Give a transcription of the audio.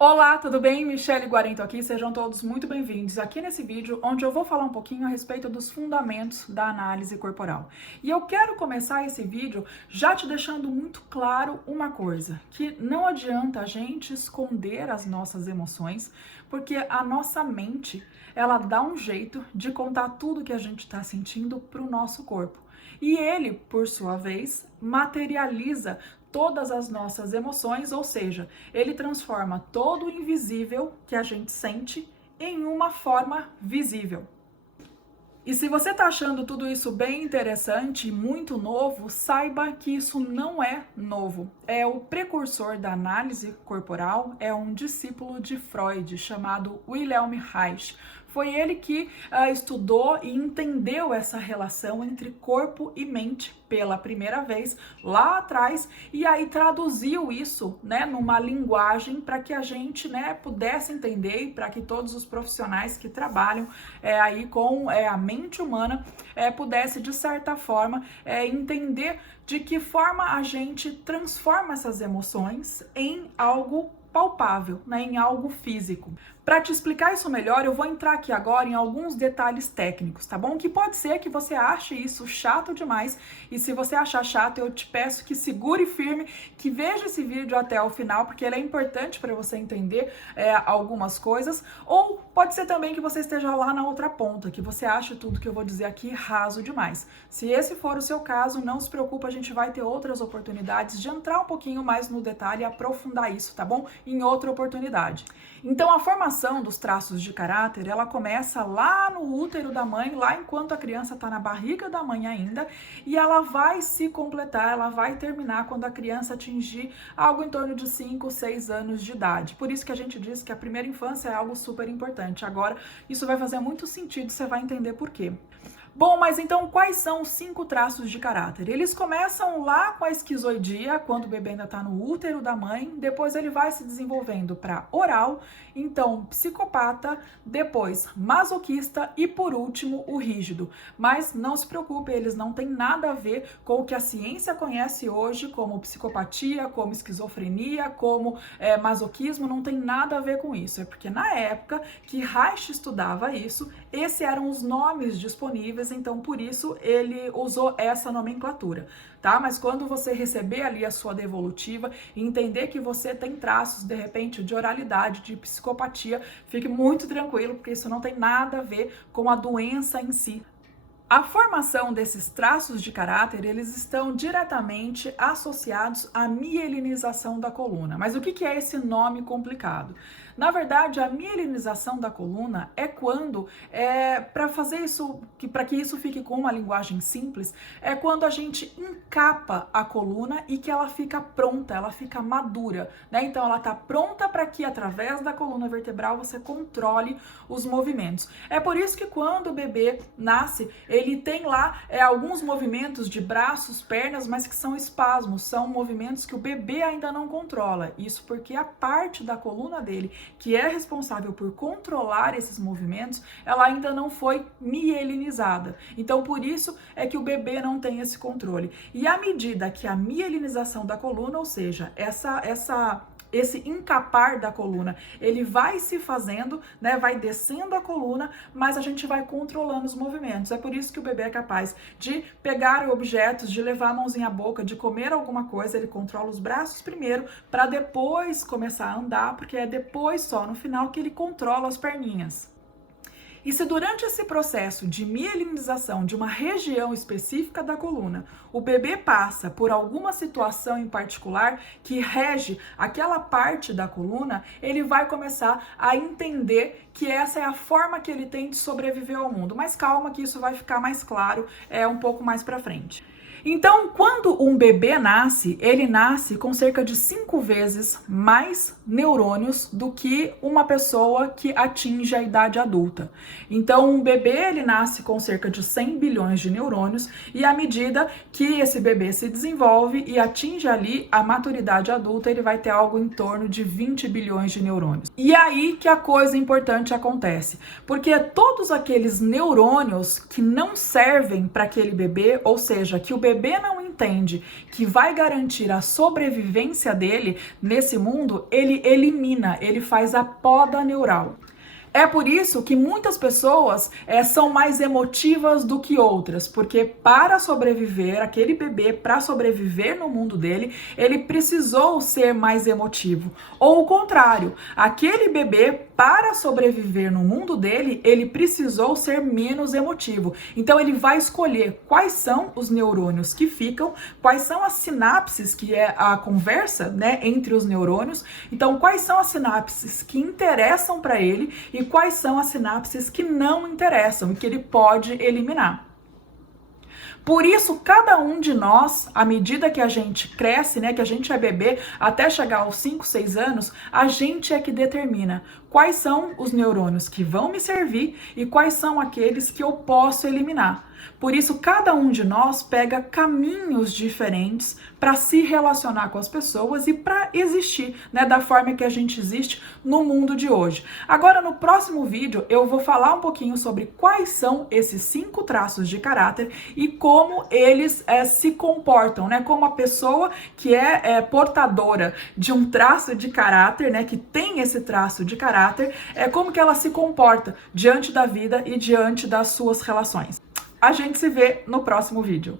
Olá, tudo bem? Michele Guarento aqui, sejam todos muito bem-vindos aqui nesse vídeo onde eu vou falar um pouquinho a respeito dos fundamentos da análise corporal. E eu quero começar esse vídeo já te deixando muito claro uma coisa, que não adianta a gente esconder as nossas emoções, porque a nossa mente, ela dá um jeito de contar tudo que a gente está sentindo para o nosso corpo. E ele, por sua vez, materializa todas as nossas emoções, ou seja, ele transforma todo o invisível que a gente sente em uma forma visível. E se você está achando tudo isso bem interessante e muito novo, saiba que isso não é novo. É o precursor da análise corporal, é um discípulo de Freud chamado Wilhelm Reich. Foi ele que estudou e entendeu essa relação entre corpo e mente pela primeira vez lá atrás e aí traduziu isso, né, numa linguagem para que a gente, né, pudesse entender e para que todos os profissionais que trabalham aí com a mente humana pudesse de certa forma entender de que forma a gente transforma essas emoções em algo palpável, né, em algo físico. Para te explicar isso melhor, eu vou entrar aqui agora em alguns detalhes técnicos, tá bom? Que pode ser que você ache isso chato demais, e se você achar chato, eu te peço que segure firme, que veja esse vídeo até o final, porque ele é importante para você entender algumas coisas, ou pode ser também que você esteja lá na outra ponta, que você ache tudo que eu vou dizer aqui raso demais. Se esse for o seu caso, não se preocupa, a gente vai ter outras oportunidades de entrar um pouquinho mais no detalhe e aprofundar isso, tá bom? Em outra oportunidade. Então, a formação dos traços de caráter, ela começa lá no útero da mãe, lá enquanto a criança está na barriga da mãe ainda, e ela vai se completar, ela vai terminar quando a criança atingir algo em torno de 5, 6 anos de idade. Por isso que a gente diz que a primeira infância é algo super importante. Agora, isso vai fazer muito sentido, você vai entender por quê. Bom, mas então quais são os 5 traços de caráter? Eles começam lá com a esquizoidia, quando o bebê ainda está no útero da mãe, depois ele vai se desenvolvendo para oral, então psicopata, depois masoquista e por último o rígido. Mas não se preocupe, eles não têm nada a ver com o que a ciência conhece hoje como psicopatia, como esquizofrenia, como masoquismo, não tem nada a ver com isso. É porque na época que Reich estudava isso, esses eram os nomes disponíveis, então por isso ele usou essa nomenclatura, tá? Mas quando você receber ali a sua devolutiva e entender que você tem traços, de repente, de oralidade, de psicopatia, fique muito tranquilo, porque isso não tem nada a ver com a doença em si. A formação desses traços de caráter, eles estão diretamente associados à mielinização da coluna. Mas o que é esse nome complicado? Na verdade, a mielinização da coluna é quando, para fazer isso, para que isso fique com uma linguagem simples, é quando a gente encapa a coluna e que ela fica pronta, ela fica madura, né? Então ela está pronta para que através da coluna vertebral você controle os movimentos. É por isso que quando o bebê nasce, ele tem lá alguns movimentos de braços, pernas, mas que são espasmos, são movimentos que o bebê ainda não controla. Isso porque a parte da coluna dele, que é responsável por controlar esses movimentos, ela ainda não foi mielinizada. Então, por isso é que o bebê não tem esse controle. E à medida que a mielinização da coluna, ou seja, esse encapar da coluna, ele vai se fazendo, né, vai descendo a coluna, mas a gente vai controlando os movimentos. É por isso que o bebê é capaz de pegar objetos, de levar a mãozinha à boca, de comer alguma coisa, ele controla os braços primeiro, para depois começar a andar, porque é depois só, no final, que ele controla as perninhas. E se durante esse processo de mielinização de uma região específica da coluna, o bebê passa por alguma situação em particular que rege aquela parte da coluna, ele vai começar a entender que essa é a forma que ele tem de sobreviver ao mundo. Mas calma que isso vai ficar mais claro um pouco mais para frente. Então, quando um bebê nasce, ele nasce com cerca de 5 vezes mais neurônios do que uma pessoa que atinge a idade adulta. Então, um bebê, ele nasce com cerca de 100 bilhões de neurônios e à medida que esse bebê se desenvolve e atinge ali a maturidade adulta, ele vai ter algo em torno de 20 bilhões de neurônios. E aí que a coisa importante acontece, porque todos aqueles neurônios que não servem para aquele bebê, ou seja, que o bebê bebê não entende que vai garantir a sobrevivência dele nesse mundo, ele elimina, ele faz a poda neural. É por isso que muitas pessoas são mais emotivas do que outras, porque para sobreviver, aquele bebê, para sobreviver no mundo dele, ele precisou ser mais emotivo. Ou o contrário, aquele bebê, para sobreviver no mundo dele, ele precisou ser menos emotivo. Então ele vai escolher quais são os neurônios que ficam, quais são as sinapses, que é a conversa, né, entre os neurônios. Então, quais são as sinapses que interessam para ele e quais são as sinapses que não interessam e que ele pode eliminar. Por isso, cada um de nós, à medida que a gente cresce, né, que a gente é bebê, até chegar aos 5, 6 anos, a gente é que determina quais são os neurônios que vão me servir e quais são aqueles que eu posso eliminar. Por isso, cada um de nós pega caminhos diferentes para se relacionar com as pessoas e para existir, né, da forma que a gente existe no mundo de hoje. Agora, no próximo vídeo, eu vou falar um pouquinho sobre quais são esses 5 traços de caráter e como eles se comportam, né, como a pessoa que é portadora de um traço de caráter, né, que tem esse traço de caráter, como que ela se comporta diante da vida e diante das suas relações. A gente se vê no próximo vídeo.